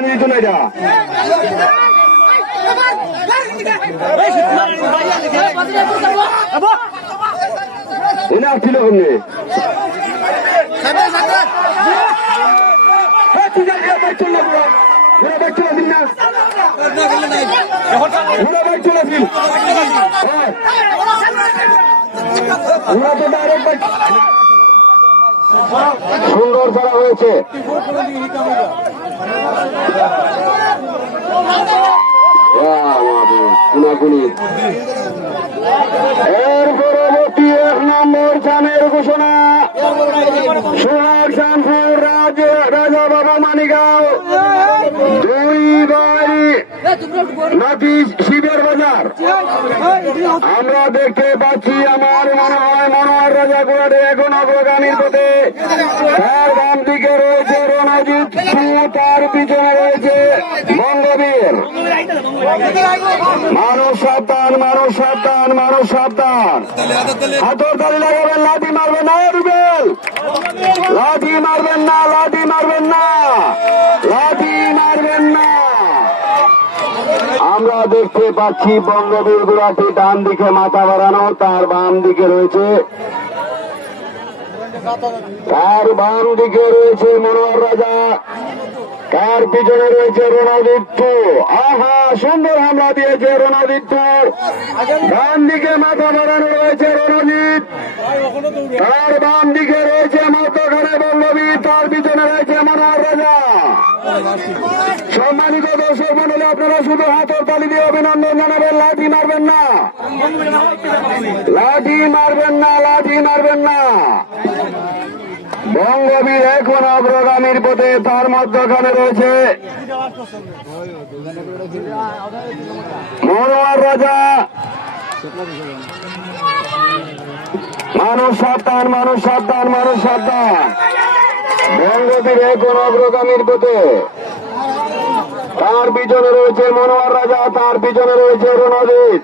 পানি দিত না এটা। এনে আসছিল কমনে? তুই যা বাইক চল না পুরো পুরো বাইক চলাছিল না? পুরো বাইক চলাছিল পুরো তো ডাইরেক্ট বাইক সুন্দর করা হয়েছে। এর পরবর্তী এক নম্বর স্থানের ঘোষণা সোহাগ শামপুর রাজ রাজা বাবা মানিগাঁও দুই বাড়ি নাকি শিবের বাজার? আমরা দেখতে পাচ্ছি আমার মনে হয় মনোহর রাজা গুড়াটে এখন অগ্রগামীর পথে। তার বাম দিকে রয়েছে রণজিৎ তার পিছনে রয়েছে বঙ্গবীর। মানুষ সাবধান মানুষ সাবধান মানুষ সাবধান। হাতর তালি লাগাবেন লাঠি মারবেন না রুবেল। লাঠি মারবেন না লাঠি মারবেন না। আমরা দেখতে পাচ্ছি বঙ্গবীর গুড়াটি ডান দিকে মাথা বাড়ানো, তার বাম দিকে রয়েছে তার বাম দিকে রয়েছে মনোহর রাজা। তার পিছনে রয়েছে রণদিত্য। আহা, সুন্দর হামলা দিয়েছে রণদিত্য। ডান দিকে মাথা বাড়ানো রয়েছে রণজিৎ। তার বাম দিকে রয়েছে মধ্যখানে বল্লবী তার সম্মানিত দর্শক মন্ডলী, আপনারা শুধু হাতের তালি দিয়ে অভিনন্দন জানাবেন, লাঠি মারবেন না। লাঠি মারবেন না, লাঠি মারবেন না। বঙ্গবীর এখন অগ্রগামীর পথে তার মধ্যখানে রয়েছে মনোয়ার রাজা। মানুষ সাবধান মানুষ সাবধান মানুষ সাবধান। বঙ্গবীর এখন অগ্রগামীর পথে তার পিছনে রয়েছে মনোয়ার রাজা তার পিছনে রয়েছে রণজিৎ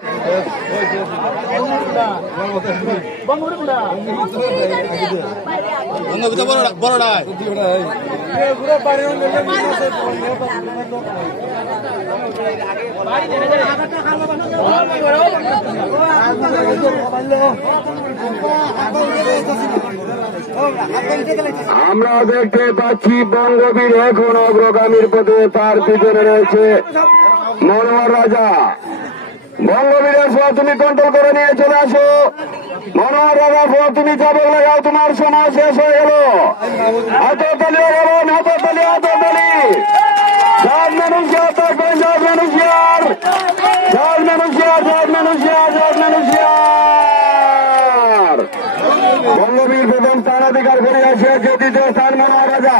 আমরা দেখতে পাচ্ছি বঙ্গবীর এখন অগ্রগামীর পথে তার পিছনে রয়েছে মনোহর রাজা। বঙ্গবীরের ফল তুমি কন্ট্রোল করে নিয়ে চলে আসো। মনোহর রাজা ফল তুমি চাবক লাগাও, তোমার সময় শেষ হয়ে গেল। হাত তালি হাত তালি হাত তালি। থাকবেন সাত বঙ্গবীর প্রথম স্থানাধিকার করে আসে যে দ্বিতীয় স্থান মনোহর রাজা।